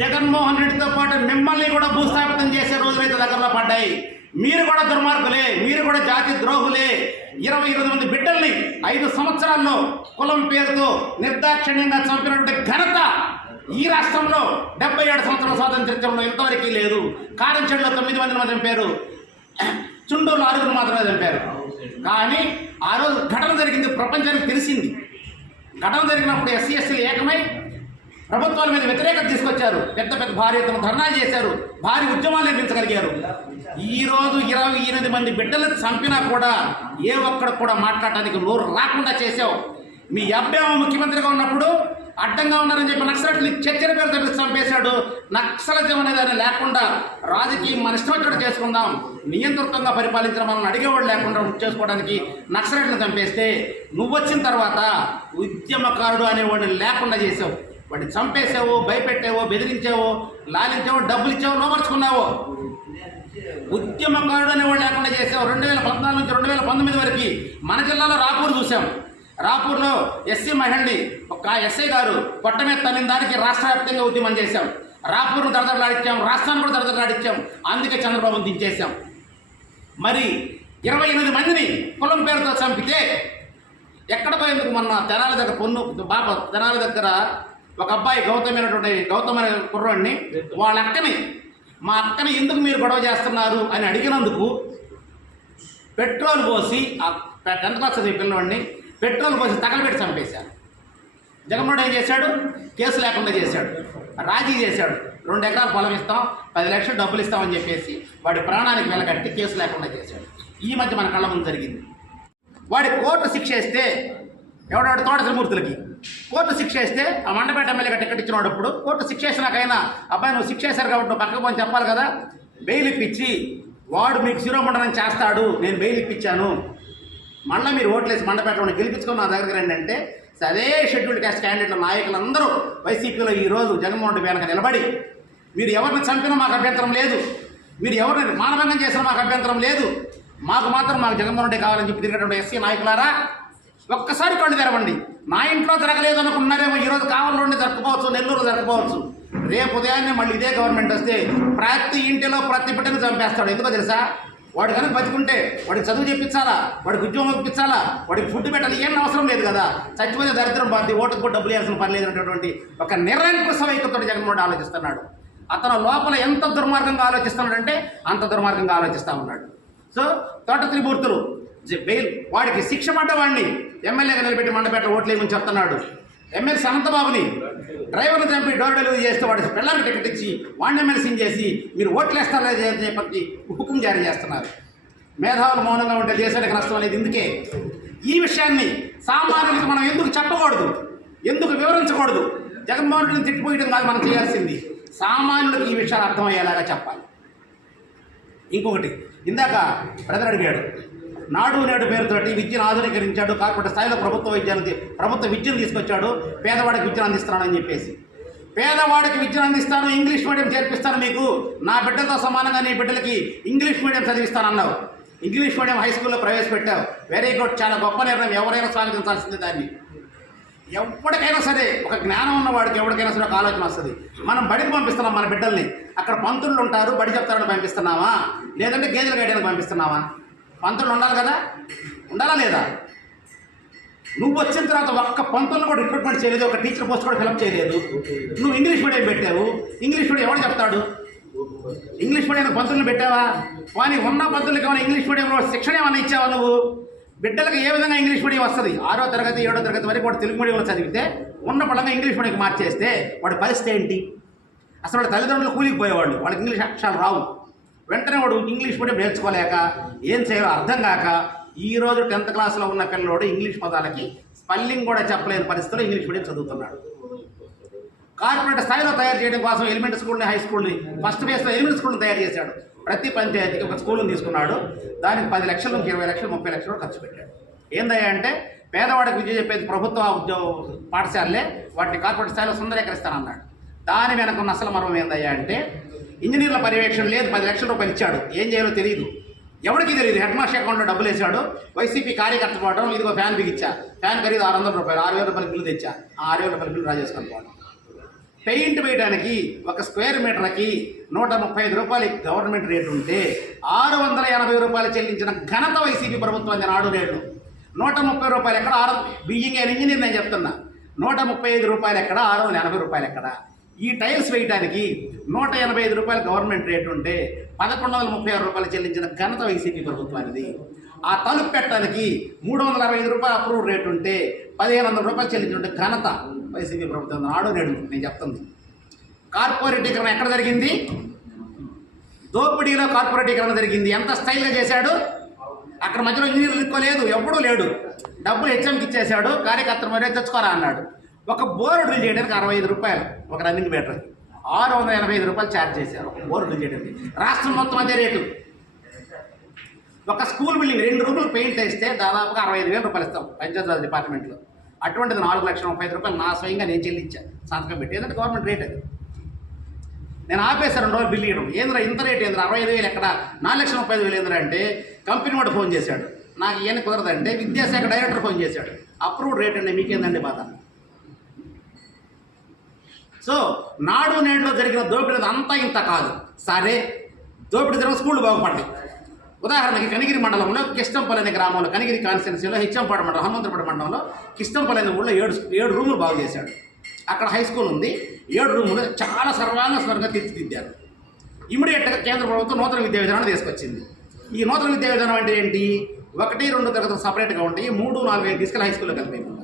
జగన్మోహన్ రెడ్డితో పాటు మిమ్మల్ని కూడా భూస్థాపితం చేసే రోజులైతే దగ్గరలో పడ్డాయి. మీరు కూడా దుర్మార్గులే మీరు కూడా జాతి ద్రోహులే. ఇరవై ఇరవై మంది బిడ్డల్ని ఐదు సంవత్సరాల్లో కులం పేరుతో నిర్దాక్షిణ్యంగా చంపినటువంటి ఘనత ఈ రాష్ట్రంలో డెబ్బై ఏడు సంవత్సరాల స్వాతంత్ర్యంలో ఇంతవరకు లేదు. కారంచెడులో తొమ్మిది మందిని మంది చంపారు. చుండూరులో ఆరుగురు మాత్రమే చంపారు. కానీ ఆ రోజు ఘటన జరిగింది ప్రపంచానికి తెలిసింది. ఘటన జరిగినప్పుడు ఎస్సీ ఎస్సీలు ఏకమై ప్రభుత్వాల మీద వ్యతిరేకత తీసుకొచ్చారు. పెద్ద పెద్ద భారీ ఎత్తున చేశారు. భారీ ఉద్యమాలు నిర్మించగలిగారు. ఈరోజు ఇరవై ఎనిమిది మంది బిడ్డలను చంపినా కూడా ఏ ఒక్కడికి కూడా మాట్లాడటానికి నోరు రాకుండా చేసావు మీ అబ్బాయి ముఖ్యమంత్రిగా ఉన్నప్పుడు అడ్డంగా ఉన్నారని చెప్పి నక్సలట్లు చర్చల పేరు తప్పి చంపేశాడు. నక్సలజం అనేదాన్ని లేకుండా రాజకీయం మన ఇష్టం చేసుకుందాం. నియంత్రితంగా పరిపాలించిన మనల్ని అడిగేవాడు లేకుండా చేసుకోవడానికి నక్సలట్లు చంపేస్తే నువ్వు వచ్చిన తర్వాత ఉద్యమకారుడు అనేవాడిని లేకుండా చేసావు వాడిని చంపేసావో భయపెట్టావో బెదిరించావో లాలించావో డబ్బులు ఇచ్చావో లోపరుచుకున్నావో ఉద్యమకారుడు అనేవాడు లేకుండా చేసావు. రెండు వేల పద్నాలుగు నుంచి రెండు వేల పంతొమ్మిది వరకు మన జిల్లాలో రాపూర్ చూసాం. రాపూర్లో ఎస్సీ మహిళని ఒక ఎస్ఐ గారు పొట్ట మీద తల్లిన దానికి రాష్ట్ర వ్యాప్తంగా ఉద్యమం చేశాం. రాపూర్ను దరదరలాడించాం రాష్ట్రాన్ని కూడా దరదరలాడించాం. అందుకే చంద్రబాబును దించేశాం. మరి ఇరవై ఎనిమిది మందిని కులం పేరుతో చంపితే ఎక్కడ పోయేందుకు మొన్న తెనాలి దగ్గర పొన్ను బాప తెనాలి దగ్గర ఒక అబ్బాయి గౌతమైనటువంటి గౌతమైన కుర్రాడిని వాళ్ళ అక్కని మా అక్కని ఎందుకు మీరు గొడవ చేస్తున్నారు? అని అడిగినందుకు పెట్రోల్ పోసి టెన్త్ క్లాస్ చదివే పిల్లవాడిని పెట్రోల్ పోసి తగలబెట్టి చంపేశారు. జగన్మోహన్ ఏం చేశాడు? కేసు లేకుండా చేశాడు. రాజీ చేశాడు. రెండు ఎకరాలు పొలం ఇస్తాం పది లక్షలు డబ్బులు ఇస్తామని చెప్పేసి వాడి ప్రాణానికి వెలగట్టి కేసు లేకుండా చేశాడు. ఈ మధ్య మన కళ్ళ ముందు జరిగింది. వాడి కోర్టు శిక్ష వేస్తే ఎవడెవడు తోట త్రిమూర్తులకి? కోర్టు శిక్ష వేస్తే ఆ మండపేట ఎమ్మెల్యేగా టికెట్ ఇచ్చినప్పుడు కోర్టు శిక్ష వేసినాకైనా అబ్బాయి నువ్వు శిక్ష వేశారు కాబట్టి నువ్వు పక్కకు పోని చెప్పాలి కదా. బెయిల్ ఇప్పించి వాడు మీకు శిరోమండనం చేస్తాడు. నేను బెయిల్ ఇప్పించాను. మళ్ళీ మీరు ఓట్లేసి మండపేటలో వాడిని గెలిపించుకొని నా దగ్గరికి రండి అంటే అదే షెడ్యూల్డ్ క్యాస్ట్ క్యాండిడేట్ల నాయకులందరూ వైసీపీలో ఈరోజు జగన్మోహన్ రెడ్డి వెనక నిలబడి మీరు ఎవరిని చంపినా మాకు అభ్యంతరం లేదు. మీరు ఎవరిని మానభంగం చేసినా మాకు అభ్యంతరం లేదు. మాకు మాత్రం మాకు జగన్మోహన్ రెడ్డి కావాలని చెప్పి తిరిగినటువంటి ఎస్సీ నాయకులారా ఒక్కసారి కళ్ళు తెరవండి. నా ఇంట్లో జరగలేదు అనుకున్నారేమో ఈరోజు కావాలండి జరగకపోవచ్చు నెల్లూరు జరగకపోవచ్చు రేపు ఉదయాన్నే మళ్ళీ ఇదే గవర్నమెంట్ వస్తే ప్రతి ఇంటిలో ప్రతి బిడ్డను చంపేస్తాడు. ఎందుకో తెలుసా? వాడు కనుక బతుకుంటే వాడికి చదువు చెప్పించాలా? వాడికి ఉద్యోగం ఇప్పించాలా? వాడికి ఫుడ్ పెట్టాలి? ఏం అవసరం లేదు కదా. చచ్చిపోతే దరిద్రం బాధ్యత ఓటుకు కూడా డబ్బులు వేయాల్సిన పని లేదనేటటువంటి ఒక నిరంకుశ వైఖరితో జగన్మోహన్ ఆలోచిస్తున్నాడు. అతను లోపల ఎంత దుర్మార్గంగా ఆలోచిస్తున్నాడంటే అంత దుర్మార్గంగా ఆలోచిస్తూ ఉన్నాడు. సో తోట త్రిమూర్తులు బెయిల్. వాడికి శిక్ష పడ్డవాడిని ఎమ్మెల్యేగా నిలబెట్టి మండపేట ఓట్లేమని చెప్తున్నాడు. ఎమ్మెల్సీ అనంతబాబుని డ్రైవర్ని చంపి డోర్ డెలివరీ చేస్తే వాడి పిల్లలకి టికెట్ ఇచ్చి వాడిని ఎమ్మెల్సీని చేసి మీరు ఓట్లు చెప్పి హుకుం జారీ చేస్తున్నారు. మేధావులు మౌనంగా ఉంటే దేశానికి నష్టం అనేది ఇందుకే. ఈ విషయాన్ని సామాన్యులకు మనం ఎందుకు చెప్పకూడదు? ఎందుకు వివరించకూడదు? జగన్మోహన్ రెడ్డిని తిట్టిపోయడం కాదు మనం చేయాల్సింది. సామాన్యులకు ఈ విషయాలు అర్థమయ్యేలాగా చెప్పాలి. ఇంకొకటి ఇందాక బ్రదర్ అడిగాడు నాడు నేడు పేరుతోటి విద్యను ఆధునీకరించాడు. కార్పొరేట్ స్థాయిలో ప్రభుత్వ విద్యను ప్రభుత్వ విద్యను తీసుకొచ్చాడు. పేదవాడికి విద్యను అందిస్తున్నాడని చెప్పేసి. పేదవాడికి విద్యను అందిస్తాను. ఇంగ్లీష్ మీడియం చేర్పిస్తాను మీకు. నా బిడ్డలతో సమానంగా నీ బిడ్డలకి ఇంగ్లీష్ మీడియం చదివిస్తానన్నావు. ఇంగ్లీష్ మీడియం హై స్కూల్లో ప్రవేశపెట్టావు. వెరీ గుడ్ చాలా గొప్ప నిర్ణయం. ఎవరైనా స్వాగతించాల్సిందే దాన్ని. ఎవరికైనా సరే ఒక జ్ఞానం ఉన్నవాడికి ఎవరికైనా సరే ఒక ఆలోచన వస్తుంది. మనం బడికి పంపిస్తున్నాం మన బిడ్డల్ని. అక్కడ పంతులు ఉంటారు. బడి చెప్తారని పంపిస్తున్నావా? లేదంటే గేదెల గైడెలకు పంపిస్తున్నావా? పంతులు ఉండాలి కదా? ఉండాలా లేదా? నువ్వు వచ్చిన తర్వాత ఒక్క పంతులను కూడా రిక్రూట్మెంట్ చేయలేదు ఒక టీచర్ పోస్ట్ కూడా ఫిలప్ చేయలేదు. నువ్వు ఇంగ్లీష్ మీడియం పెట్టావు. ఇంగ్లీష్ మీడియం ఎవడు చెప్తాడు? ఇంగ్లీష్ మీడియం పంతులను పెట్టావా? కానీ ఉన్న పంతులకు ఏమైనా ఇంగ్లీష్ మీడియంలో శిక్షణ ఏమైనా ఇచ్చావా నువ్వు? బిడ్డలకు ఏ విధంగా ఇంగ్లీష్ మీడియం వస్తుంది? ఆరో తరగతి ఏడో తరగతి వరకు వాడు తెలుగు మీడియంలో చదివితే ఉన్న పడంగా ఇంగ్లీష్ మీడియంకి మార్చేస్తే వాడి పరిస్థితి ఏంటి? అసలు వాడి తల్లిదండ్రులు కూలికి పోయేవాళ్ళు. వాళ్ళకి ఇంగ్లీష్ అక్షరాలు రావు. వెంటనే వాడు ఇంగ్లీష్ మీడియం నేర్చుకోలేక ఏం చేయాలో అర్థం కాక ఈరోజు టెన్త్ క్లాస్లో ఉన్న పిల్లవాడు ఇంగ్లీష్ పదాలకి స్పెల్లింగ్ కూడా చెప్పలేని పరిస్థితిలో ఇంగ్లీష్ మీడియం చదువుతున్నాడు. కార్పొరేట్ స్థాయిలో తయారు చేయడం కోసం ఎలిమెంటరీ స్కూల్ని హై స్కూల్ని ఫస్ట్ బేస్లో ఎలిమెంటరీ స్కూల్ని తయారు చేశాడు. ప్రతి పంచాయతీకి ఒక స్కూల్ని తీసుకున్నాడు. దానికి పది లక్షల నుంచి ఇరవై లక్షలు ముప్పై లక్షలు ఖర్చు పెట్టాడు. ఏందయ్యా అంటే పేదవాడికి విద్య చెప్పేది ప్రభుత్వ ఉద్యోగ పాఠశాలలే వాటిని కార్పొరేట్ స్థాయిలో సుందరీకరిస్తానన్నాడు. దాని వెనక ఉన్న అసలు మర్మం ఏందయ్యా అంటే ఇంజనీర్ల పర్యవేక్షణ లేదు పది లక్షల రూపాయలు ఇచ్చాడు. ఏం చేయాలో తెలియదు ఎవరికి తెలియదు హెడ్ మాస్టర్ అకౌంట్లో డబ్బులు వేసాడు వైసీపీ కార్యకర్త పోవడం ఇదిగో ఫ్యాన్ బిగిచ్చా ఫ్యాన్ ఖరీదు ఆరు వందల రూపాయలు ఆరు వేల రూపాయలు బిల్లు తెచ్చా. ఆ ఆరు వేల రూపాయలు బిల్లు రాజేసుకొని పోవడం పెయింట్ వేయడానికి ఒక స్క్వేర్ మీటర్కి నూట ముప్పై ఐదు రూపాయలు గవర్నమెంట్ రేటు ఉంటే ఆరు వందల ఎనభై రూపాయలు చెల్లించిన ఘనత వైసీపీ ప్రభుత్వం నాడు రేటు. నూట ముప్పై రూపాయలు ఎక్కడ ఆరు బియ్యంగా ఇంజనీర్ నేను చెప్తున్నా. నూట ముప్పై ఐదు రూపాయలు ఎక్కడ ఆరు వందల ఎనభై రూపాయలు ఎక్కడ? ఈ టైల్స్ వేయడానికి నూట ఎనభై ఐదు రూపాయలు గవర్నమెంట్ రేట్ ఉంటే పదకొండు వందల ముప్పై ఆరు రూపాయలు చెల్లించిన ఘనత వైసీపీ ప్రభుత్వానిది. ఆ తలుపు పెట్టడానికి మూడు వందల అరవై ఐదు రూపాయలు అప్రూవ్ రేటు ఉంటే పదిహేను వందల రూపాయలు చెల్లించిన ఘనత వైసీపీ ప్రభుత్వం నాడు నేడు నేను చెప్తుంది. కార్పొరేటీకరణ ఎక్కడ జరిగింది? దోపిడీలో కార్పొరేటీకరణ జరిగింది. ఎంత స్టైల్గా చేశాడు? అక్కడ మధ్యలో ఇంజనీర్లు ఇక్కోలేదు ఎప్పుడూ లేడు. డబ్బులు హెచ్ఎంకి ఇచ్చేశాడు కార్యకర్తలు మరే తెచ్చుకోరా అన్నాడు. ఒక బోర్ డ్రిల్ చేయడానికి అరవై ఐదు రూపాయలు ఒక రన్నింగ్ మీటర్. ఆరు వందల ఎనభై ఐదు రూపాయలు ఛార్జ్ చేశారు. ఒక బోర్ డ్రిల్ చేయడానికి. రాష్ట్రం మొత్తం అదే రేటు. ఒక స్కూల్ బిల్డింగ్ రెండు రూములు పెయింట్ వేస్తే దాదాపుగా అరవై ఐదు వేల రూపాయలు ఇస్తాం పంచాయతీరాజ్ డిపార్ట్మెంట్లో. అటువంటిది నాలుగు లక్షల ముప్పై ఐదు రూపాయలు నా స్వయంగా నేను చెల్లించాను సంతకం పెట్టి. ఏంటంటే గవర్నమెంట్ రేట్ అది. నేను ఆపేశాను రెండు రోజులు బిల్ ఇవ్వడం ఏంద్రా ఇంత రేట్ ఏంద్రా? అరవై ఐదు వేలు ఎక్కడ? నాలుగు లక్షల ముప్పై ఐదు వేలు ఏంద్రా అంటే కంపెనీ వాడు ఫోన్ చేశాడు. నాకు ఏం కుదరదంటే విద్యాశాఖ డైరెక్టర్ ఫోన్ చేశాడు. అప్రూవ్డ్ రేట్ అండి మీకేందండి బాధ? సో నాడు నేడులో జరిగిన దోపిడీ అంతా ఇంత కాదు. సరే దోపిడీ జరిగిన స్కూళ్ళు బాగుపడ్డాయి. ఉదాహరణకి కనిగిరి మండలంలో కిష్టంపల్లి అనే గ్రామంలో కనిగిరి కాన్స్టిట్యున్సీలో హెచ్చంపాడు మండలం హనుమంతపేట మండలంలో కిష్టంపల్లి అనే ఊళ్ళో ఏడు ఏడు రూములు బాగు చేశాడు. అక్కడ హై స్కూల్ ఉంది. ఏడు రూములు చాలా సర్వాంగ స్వరంగా తీర్చిదిద్దారు ఇమీడియట్గా కేంద్ర ప్రభుత్వం నూతన విద్యా విధానాన్ని తీసుకొచ్చింది. ఈ నూతన విద్యా విధానం అంటే ఏంటి? ఒకటి రెండు తరగతులు సపరేట్గా ఉంటాయి. మూడు నాలుగు ఐదు తీసుకెళ్ళి హై స్కూల్లో కలిపేయడం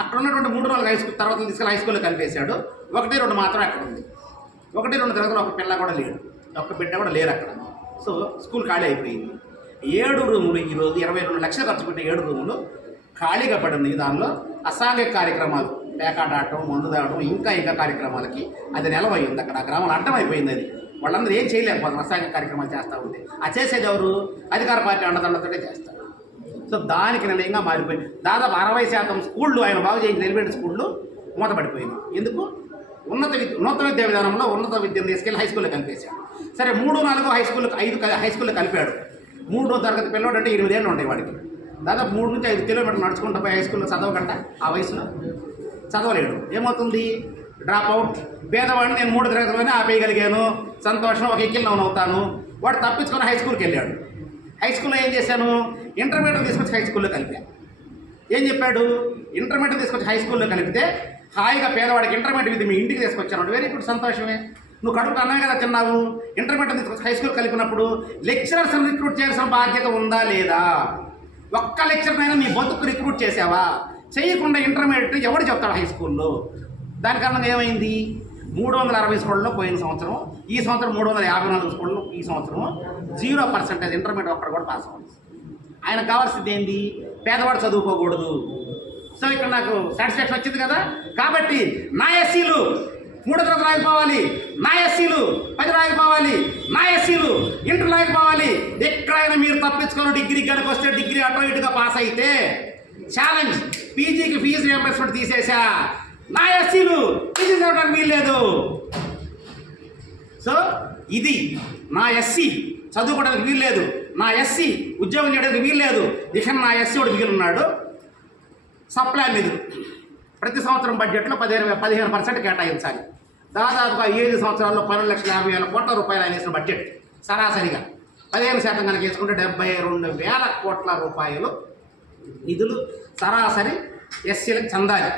అక్కడ ఉన్నటువంటి మూడు నాలుగు హై స్కూల్ తర్వాత తీసుకెళ్ళి హై స్కూల్లో కలిపేశాడు. ఒకటి రెండు మాత్రం అక్కడ ఉంది. ఒకటి రెండు తరగతులు ఒక పిల్ల కూడా లేడు. ఒక్క బిడ్డ కూడా లేరు అక్కడ. సో స్కూల్ ఖాళీ అయిపోయింది. ఏడు రూములు ఈరోజు ఇరవై రెండు లక్షలు ఖర్చు పెట్టే ఏడు రూములు ఖాళీగా పడి దానిలో. అసాంఘిక కార్యక్రమాలు పేకాట ఆడటం మందు తాగడం ఇంకా ఇంకా కార్యక్రమాలకి అది నిలవైంది అక్కడ. ఆ గ్రామాలు అడ్డం అయిపోయింది అది. వాళ్ళందరూ ఏం చేయలేకపోతున్నారు. అసాంఘిక కార్యక్రమాలు చేస్తూ ఉంటే. ఆ చేసేది ఎవరు? అధికార పార్టీ అండదండతోటే చేస్తారు. సో దానికి నిలయంగా మారిపోయింది. దాదాపు అరవై శాతం స్కూళ్ళు ఆయన బాగు చేయించిన ఎలిమెంటరీ స్కూళ్ళు మూతపడిపోయింది. ఎందుకు? ఉన్నత విద్య ఉన్నత విద్యా విధానంలో ఉన్నత విద్యను తీసుకెళ్ళి హై స్కూల్లో కలిపేశాడు. సరే మూడు నాలుగు హై స్కూల్ ఐదు హై స్కూల్లో కలిపాడు. మూడో తరగతి పిల్లోడు అంటే ఎనిమిదేళ్ళు ఉంటాయి వాడికి. దాదాపు మూడు నుంచి ఐదు కిలోమీటర్లు నడుచుకుంటూ పోయి హై స్కూల్లో చదవకంట ఆ వయసులో చదవలేడు. ఏమవుతుంది? డ్రాప్ అవుట్ పేదవాడిని నేను మూడు తరగతిలోనే ఆపేయగలిగాను. సంతోషం ఒక ఎక్కిల్ అవుతాను. వాడు తప్పించుకొని హై స్కూల్కి వెళ్ళాడు. హై స్కూల్లో ఏం చేశాను? ఇంటర్మీడియట్ తీసుకొచ్చి హై స్కూల్లో కలిపాను ఏం చెప్పాడు? ఇంటర్మీడియట్ తీసుకొచ్చి హై స్కూల్లో కలిపితే హాయిగా పేదవాడికి ఇంటర్మీడియట్ విధి మీ ఇంటికి తీసుకొచ్చాను వెరీ గుడ్ సంతోషమే. నువ్వు కడుపు అన్నమే కదా తిన్నావు ఇంటర్మీడియట్ తీసుకొచ్చి హై స్కూల్ కలిపినప్పుడు లెక్చరర్స్ రిక్రూట్ చేయాల్సిన బాధ్యత ఉందా లేదా? ఒక్క లెక్చర్నైనా నీ బతుకు రిక్రూట్ చేసావా? చేయకుండా ఇంటర్మీడియట్ ఎవడు చెప్తాడు హై స్కూల్లో దాని కారణంగా ఏమైంది? మూడు వందల అరవై స్కూళ్ళలో పోయిన సంవత్సరం ఈ సంవత్సరం మూడు వందల యాభై నాలుగు స్కూళ్ళలో ఈ సంవత్సరం జీరో పర్సెంటేజ్ ఇంటర్మీడియట్ ఒక్కడ కూడా పాస్ అవ్వాలి ఆయన కావాల్సింది ఏంది? పేదవాడు చదువుకోకూడదు. సో ఇక్కడ నాకు సాటిస్ఫాక్షన్ వచ్చింది కదా? కాబట్టి నా ఎస్సీలు మూడో తరగతి రాయిపోవాలి నా ఎస్సీలు పది రాయిపోవాలి నా ఎస్సీలు ఇంటర్ రాయిపోవాలి ఎక్కడైనా మీరు తప్పించుకొని డిగ్రీ కనుక వస్తే డిగ్రీ అటు ఇటుగా పాస్ అయితే ఛాలెంజ్ పీజీకి ఫీజు రియంబర్స్మెంట్ తీసేసా. నా ఎస్సీలు. పీజీ చదవడానికి వీల్లేదు సో ఇది నా ఎస్సీ. చదువుకోవడానికి వీల్లేదు నా ఎస్సీ ఉద్యోగం చేయడానికి వీల్లేదు ఇక నా ఎస్సీ వాడు మిగిలిన్నాడు సప్లై నిధులు ప్రతి సంవత్సరం బడ్జెట్లో పదిహేను పదిహేను పర్సెంట్ కేటాయించాలి. దాదాపుగా ఏడు సంవత్సరాల్లో పన్నెండు లక్షల యాభై వేల కోట్ల రూపాయలు ఆయన వేసిన బడ్జెట్. సరాసరిగా పదిహేను శాతం కనుక వేసుకుంటే డెబ్బై రెండు వేల కోట్ల రూపాయలు నిధులు సరాసరి ఎస్సీలకు చెందాలి.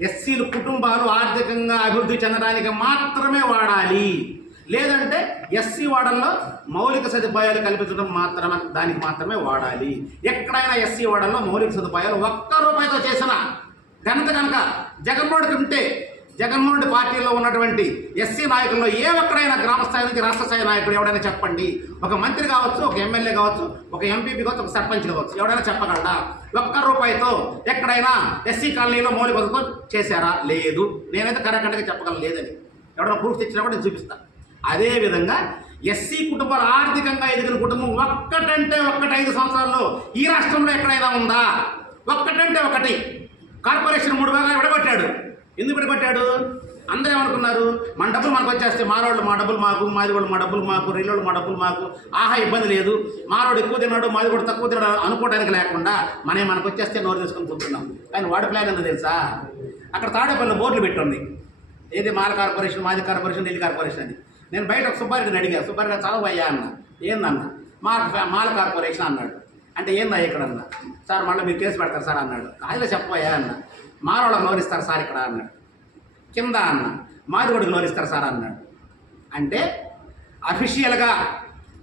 ఎస్సీలు కుటుంబాలు ఆర్థికంగా అభివృద్ధి చెందడానికి మాత్రమే వాడాలి. లేదంటే ఎస్సీ వాడల్లో మౌలిక సదుపాయాలు కల్పించడం మాత్రమే దానికి మాత్రమే వాడాలి. ఎక్కడైనా ఎస్సీ వాడల్లో మౌలిక సదుపాయాలు ఒక్క రూపాయితో చేసిన ఘనత కనుక జగన్మోహన్ ఉంటే జగన్మోహన్ రెడ్డి పార్టీలో ఉన్నటువంటి ఎస్సీ నాయకుల్లో ఏ ఒక్కడైనా గ్రామ స్థాయి నుంచి రాష్ట్ర స్థాయి నాయకుడు ఎవడైనా చెప్పండి. ఒక మంత్రి కావచ్చు ఒక ఎమ్మెల్యే కావచ్చు ఒక ఎంపీపీ కావచ్చు ఒక సర్పంచ్ కావచ్చు ఎవడైనా చెప్పగలడా? ఒక్క రూపాయితో ఎక్కడైనా ఎస్సీ కాలనీలో మౌలిక వసతితో చేశారా? లేదు. నేనైతే కరెక్ట్గా చెప్పగలను లేదని. ఎవడైనా ప్రూఫ్ తెచ్చినా కూడా నేను చూపిస్తాను అదేవిధంగా ఎస్సీ కుటుంబాలు ఆర్థికంగా ఎదిగిన కుటుంబం ఒక్కటంటే ఒక్కటి ఐదు సంవత్సరాల్లో ఈ రాష్ట్రంలో ఎక్కడైనా ఉందా? ఒక్కటంటే ఒకటి. కార్పొరేషన్ మూడు భాగాలు విడగొట్టాడు. ఎందుకు విడగొట్టాడు? అందరూ ఏమనుకున్నారు? మన డబ్బులు మనకు వచ్చేస్తే మారోళ్ళు మా డబ్బులు మాకు మాది వాళ్ళు మా డబ్బులు మాకు రెల్లోళ్ళు మా డబ్బులు మాకు. ఆహా ఇబ్బంది లేదు. మారోడు ఎక్కువ తిన్నాడు మాది కూడా తక్కువ తిన్నాడు అనుకోవడానికి లేకుండా మనమే మనకు వచ్చేస్తే నోరు తీసుకొని కూర్చున్నాం. కానీ వాడి ప్లాన్ ఏందో తెలుసా? అక్కడ తాడేపల్లి బోర్డులు పెట్టుంది. ఏది మాల కార్పొరేషన్ మాది కార్పొరేషన్ ఢిల్లీ కార్పొరేషన్ అని. నేను బయట ఒక సుబ్బారెడ్డిని అడిగా సుబ్బారెడ్డి చదవయ్యా అన్న. ఏందన్న? మాల మాల కార్పొరేషన్ అన్నాడు. అంటే ఏందా ఇక్కడ అన్న? సార్ మళ్ళీ మీరు కేసు పెడతారు సార్ అన్నాడు. కాదులే చెప్పబోయా అన్న. మానవులకు లోనిస్తారు సార్ ఇక్కడ అన్నాడు. కింద అన్న మాది గౌరవిస్తారు లోనిస్తారు సార్ అన్నాడు. అంటే అఫీషియల్గా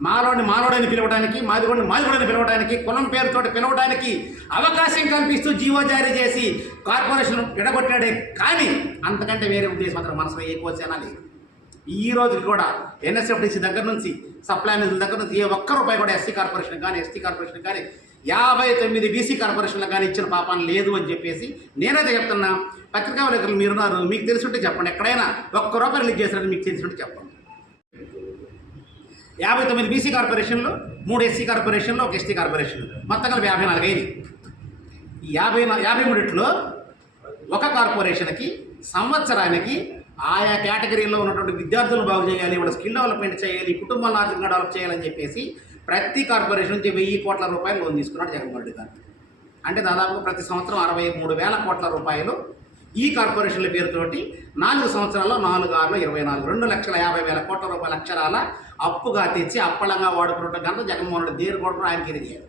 మాలోని మాలోడని పిలవడానికి మాదిగోడిని మాదిగోడని పిలవడానికి కులం పేరుతో పిలవడానికి అవకాశం కల్పిస్తూ జీవో జారీ చేసి కార్పొరేషన్ ఎడగొట్టాడే కానీ అంతకంటే వేరే ఉద్దేశం మాత్రం మనసులో ఏ కోసేనా లేదు. ఈ రోజుకి కూడా ఎన్ఎస్ఎఫ్డిసి దగ్గర నుంచి సప్లై నిధుల దగ్గర నుంచి ఏ ఒక్క రూపాయి కూడా ఎస్సీ కార్పొరేషన్ కానీ ఎస్టీ కార్పొరేషన్ కానీ యాభై తొమ్మిది బీసీ కార్పొరేషన్లకు కానీ ఇచ్చిన పాపాన్ని లేదు అని చెప్పేసి నేనైతే చెప్తున్నా. పత్రికా విలేకరులు మీరున్నారు మీకు తెలుసుంటే చెప్పండి. ఎక్కడైనా ఒక్క రూపాయి రిలీజ్ చేసినట్టు మీకు తెలిసినట్టు చెప్పండి. యాభై తొమ్మిది బీసీ కార్పొరేషన్లు మూడు ఎస్సీ కార్పొరేషన్లు ఒక ఎస్టీ కార్పొరేషన్ మొత్తం కలిపి యాభై నాలుగు అయింది యాభై యాభై మూడిట్లో ఒక కార్పొరేషన్కి సంవత్సరానికి ఆయా కేటగిరీలో ఉన్నటువంటి విద్యార్థులను బాగు చేయాలి వాళ్ళ స్కిల్ డెవలప్మెంట్ చేయాలి కుటుంబాలను ఆర్థికంగా డెవలప్ చేయాలని చెప్పేసి ప్రతి కార్పొరేషన్ నుంచి వెయ్యి కోట్ల రూపాయలు లోన్ తీసుకున్నాడు జగన్మోహన్ రెడ్డి గారు. అంటే దాదాపు ప్రతి సంవత్సరం అరవై మూడు వేల కోట్ల రూపాయలు ఈ కార్పొరేషన్ల పేరుతోటి నాలుగు సంవత్సరాల్లో నాలుగు ఆరులో ఇరవై నాలుగు రెండు లక్షల యాభై వేల కోట్ల రూపాయల అక్షరాల అప్పుగా తెచ్చి అప్పళంగా వాడుకుంటున్న కనుక జగన్మోహన్ రెడ్డి దేని కూడా ఆయనకి ఎదిగారు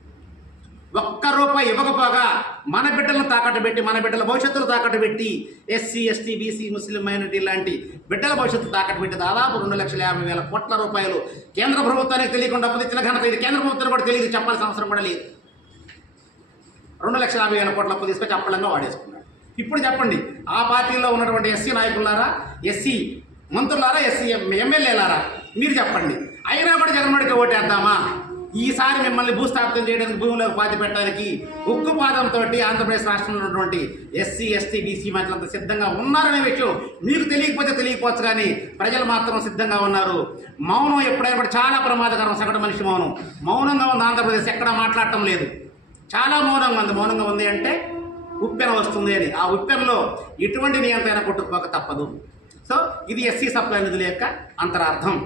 ఒక్క రూపాయి ఇవ్వకపోగా మన బిడ్డలను తాకట్టు పెట్టి మన బిడ్డల భవిష్యత్తును తాకట్టు పెట్టి SC ST BC Muslim minority లాంటి బిడ్డల భవిష్యత్తు తాకట్టు పెట్టి దాదాపు రెండు లక్షల యాభై వేల కోట్ల రూపాయలు కేంద్ర ప్రభుత్వానికి తెలియకుండా అప్పుదిచ్చిన ఘనత ఇది. కేంద్ర ప్రభుత్వం కూడా తెలియదు చెప్పాల్సిన అవసరం కూడా లేదు. రెండు లక్షల యాభై వేల కోట్ల అప్పు తీసుకొని అప్పలంగా వాడేసుకున్నాడు. ఇప్పుడు చెప్పండి ఆ పార్టీలో ఉన్నటువంటి ఎస్సీ నాయకులారా ఎస్సీ మంత్రులారా ఎస్సీ ఎమ్మెల్యేలారా? మీరు చెప్పండి. అయినా కూడా జగన్మోడికి ఓటేద్దామా? ఈసారి మిమ్మల్ని భూస్థాపితం చేయడానికి భూమిలోకి పాతి పెట్టడానికి ఉక్కు పాదంతో ఆంధ్రప్రదేశ్ రాష్ట్రంలో ఉన్నటువంటి ఎస్సీ ఎస్టీ బీసీ మహిళలంతా సిద్ధంగా ఉన్నారనే విషయం మీకు తెలియకపోతే తెలియకపోవచ్చు కానీ ప్రజలు మాత్రం సిద్ధంగా ఉన్నారు. మౌనం ఎప్పుడైనా కూడా చాలా ప్రమాదకరం సగటు మనిషి మౌనం. మౌనంగా ఉంది ఆంధ్రప్రదేశ్ ఎక్కడ మాట్లాడటం లేదు. చాలా మౌనంగా ఉంది. మౌనంగా ఉంది అంటే ఉప్పెన వస్తుంది అని. ఆ ఉప్పెనలో ఎటువంటి నియంత్రణ కొట్టుకోక తప్పదు. సో ఇది ఎస్సీ సప్లై నిధుల యొక్క అంతరార్థం.